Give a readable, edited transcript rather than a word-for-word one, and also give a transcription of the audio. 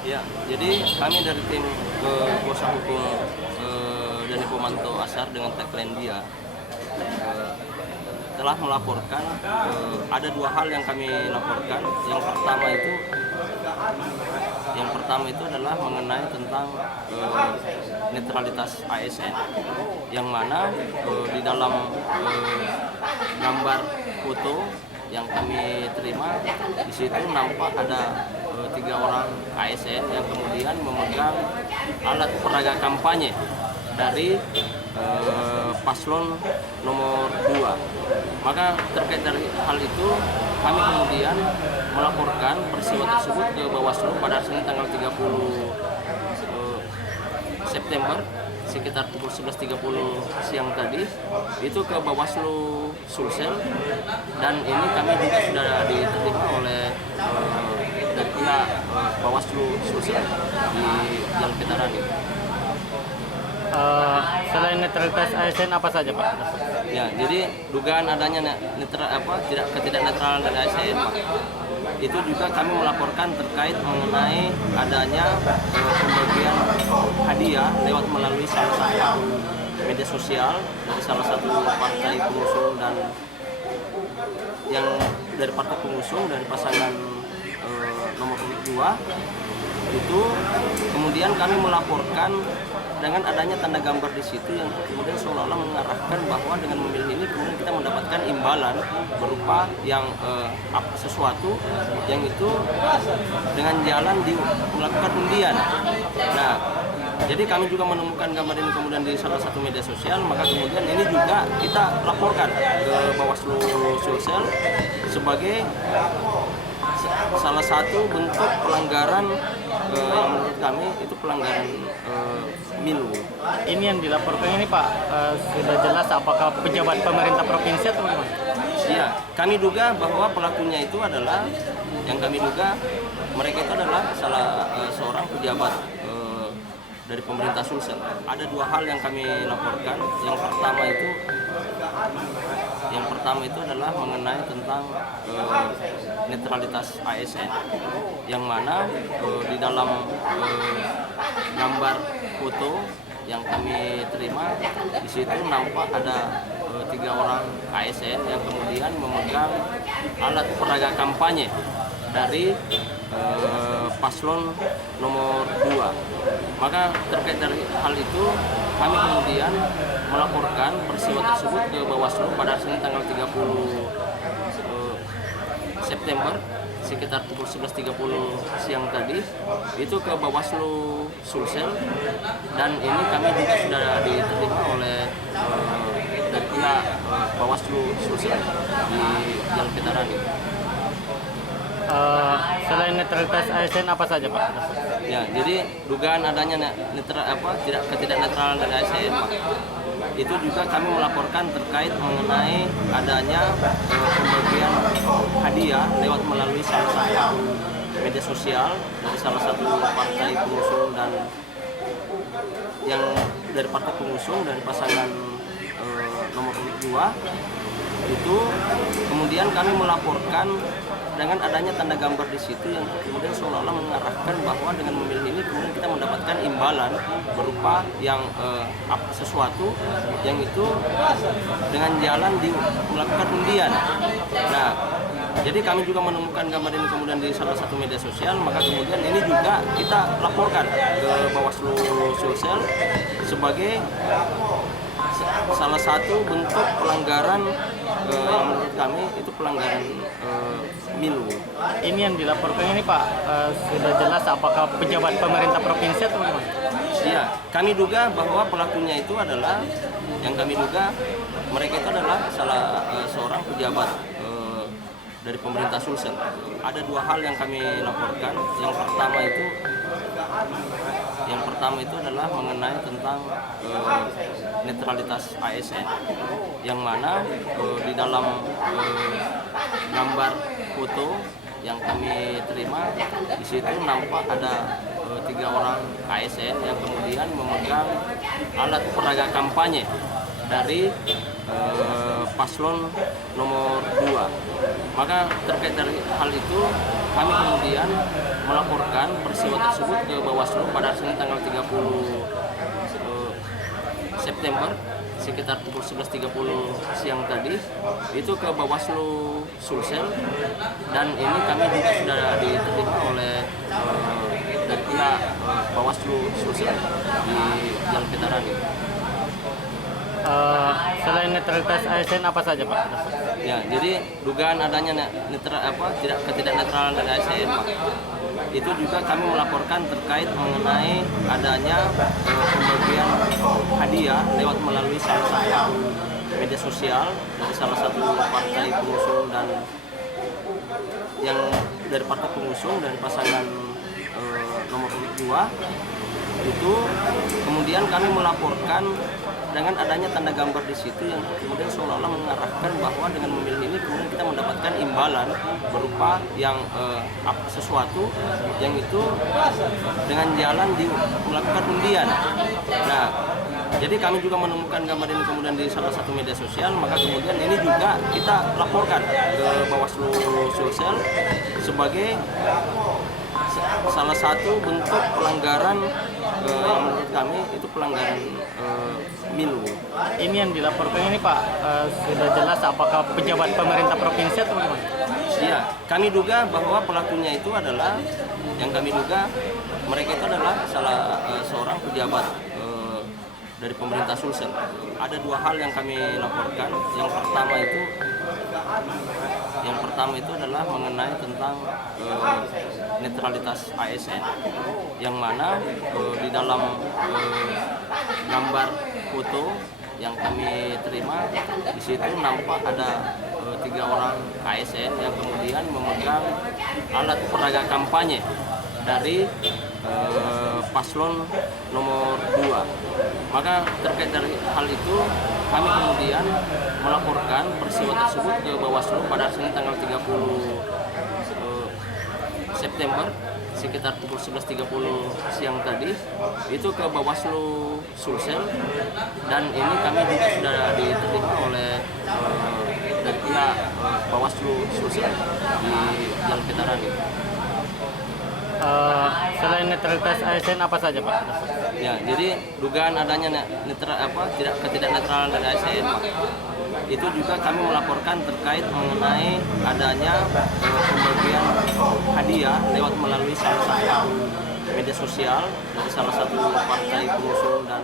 Ya, jadi kami dari tim kuasa hukum Dhani Pomanto Ashar dengan tagline dia eh, telah melaporkan ada dua hal yang kami laporkan. Yang pertama itu adalah mengenai tentang netralitas ASN, yang mana di dalam gambar foto yang kami terima di situ nampak ada 3 orang ASN yang kemudian memegang alat peraga kampanye dari paslon nomor 2. Maka terkait dari hal itu kami kemudian melaporkan peristiwa tersebut ke Bawaslu pada Senin tanggal 30 September sekitar pukul 11.30 siang tadi itu ke Bawaslu Sulsel, dan ini kami juga sudah diterima oleh dari pihak Bawaslu Sulsel di Jalan Petarani. Selain netralitas ASN apa saja Pak? Ya, jadi dugaan adanya ketidak netralan dari ASN, Pak, itu juga kami melaporkan terkait mengenai adanya pembagian hadiah lewat melalui salah satu media sosial dari salah satu partai pengusung dan yang dari partai pengusung dari pasangan nomor 2 itu. Kemudian kami melaporkan dengan adanya tanda gambar di situ yang kemudian seolah-olah mengarahkan bahwa dengan memilih ini kemudian kita mendapatkan imbalan berupa yang sesuatu yang itu dengan jalan melakukan undian. Nah, jadi kami juga menemukan gambar ini kemudian di salah satu media sosial, maka kemudian ini juga kita laporkan ke Bawaslu Sulsel sebagai salah satu bentuk pelanggaran yang menurut kami itu pelanggaran milu. Ini yang dilaporkan ini Pak, sudah jelas apakah pejabat pemerintah provinsi atau bagaimana? Iya, kami duga bahwa pelakunya itu adalah, yang kami duga mereka itu adalah seorang pejabat dari pemerintah Sulsel. Ada dua hal yang kami laporkan. Yang pertama itu adalah mengenai tentang netralitas ASN, yang mana di dalam gambar foto yang kami terima di situ nampak ada 3 orang ASN yang kemudian memegang alat peraga kampanye dari paslon nomor 2. Maka terkait dari hal itu kami kemudian melaporkan peristiwa tersebut ke Bawaslu pada Senin tanggal 30 September sekitar pukul 11.30 siang tadi itu ke Bawaslu Sulsel, dan ini kami juga sudah diterima oleh dari pihak Bawaslu Sulsel di Jalan Petarani. Selain netralitas ASN apa saja Pak? Ya, jadi dugaan adanya ketidak netralan dari ASN, Pak, itu juga kami melaporkan terkait mengenai adanya pembagian hadiah lewat melalui salah satu media sosial dari salah satu partai pengusung dan yang dari partai pengusung dari pasangan nomor 2 itu. Kemudian kami melaporkan dengan adanya tanda gambar di situ yang kemudian seolah-olah mengarahkan bahwa dengan memilih ini kemudian kita mendapatkan imbalan berupa yang sesuatu yang itu dengan jalan melakukan undian. Nah, jadi kami juga menemukan gambar ini kemudian di salah satu media sosial, maka kemudian ini juga kita laporkan ke Bawaslu Sulsel sebagai salah satu bentuk pelanggaran yang menurut kami itu pelanggaran milu. Ini yang dilaporkan ini Pak, sudah jelas apakah pejabat pemerintah provinsi atau bagaimana? Iya, kami duga bahwa pelakunya itu adalah, yang kami duga mereka itu adalah seorang pejabat dari pemerintah Sulsel. Ada dua hal yang kami laporkan. Yang pertama itu adalah mengenai tentang netralitas ASN, yang mana di dalam gambar foto yang kami terima di situ nampak ada 3 orang ASN yang kemudian memegang alat peraga kampanye dari paslon nomor 2. Maka terkait dari hal itu kami kemudian melaporkan peristiwa tersebut ke Bawaslu pada Senin tanggal 30 September sekitar pukul 11.30 siang tadi itu ke Bawaslu Sulsel, dan ini kami juga sudah diterima oleh dari pihak Bawaslu Sulsel di Jalan Veteran. Selain netralitas ASN apa saja Pak? Ya, jadi dugaan adanya ketidak netralan dari ASN, Pak, itu juga kami melaporkan terkait mengenai adanya pembagian hadiah lewat melalui salah satu media sosial dari salah satu partai pengusung dan yang dari partai pengusung dari pasangan nomor 2 itu. Kemudian kami melaporkan dengan adanya tanda gambar di situ yang kemudian seolah-olah mengarahkan bahwa dengan memilih ini kemudian kita mendapatkan imbalan berupa yang sesuatu yang itu dengan jalan melakukan undian. Nah, jadi kami juga menemukan gambar ini kemudian di salah satu media sosial, maka kemudian ini juga kita laporkan ke Bawaslu Sulsel sebagai salah satu bentuk pelanggaran yang menurut kami itu pelanggaran milu. Ini yang dilaporkan ini Pak, sudah jelas apakah pejabat pemerintah provinsi atau bagaimana? Iya, kami duga bahwa pelakunya itu adalah, yang kami duga mereka itu adalah seorang pejabat dari pemerintah Sulsel. Ada dua hal yang kami laporkan. Yang pertama itu adalah mengenai tentang netralitas ASN, yang mana di dalam gambar foto yang kami terima di situ nampak ada 3 orang ASN yang kemudian memegang alat peraga kampanye dari paslon nomor 2. Maka terkait dari hal itu kami kemudian melaporkan peristiwa tersebut ke Bawaslu pada Senin tanggal 30 September sekitar pukul 11.30 siang tadi itu ke Bawaslu Sulsel, dan ini kami juga sudah diterima oleh dari pihak Bawaslu Sulsel di Jalan Veteran. Selain netralitas ASN apa saja Pak? Ya, jadi dugaan adanya ketidak netralan dari ASN, Pak, itu juga kami melaporkan terkait mengenai adanya pembagian hadiah lewat melalui salah satu media sosial dari salah satu partai pengusung dan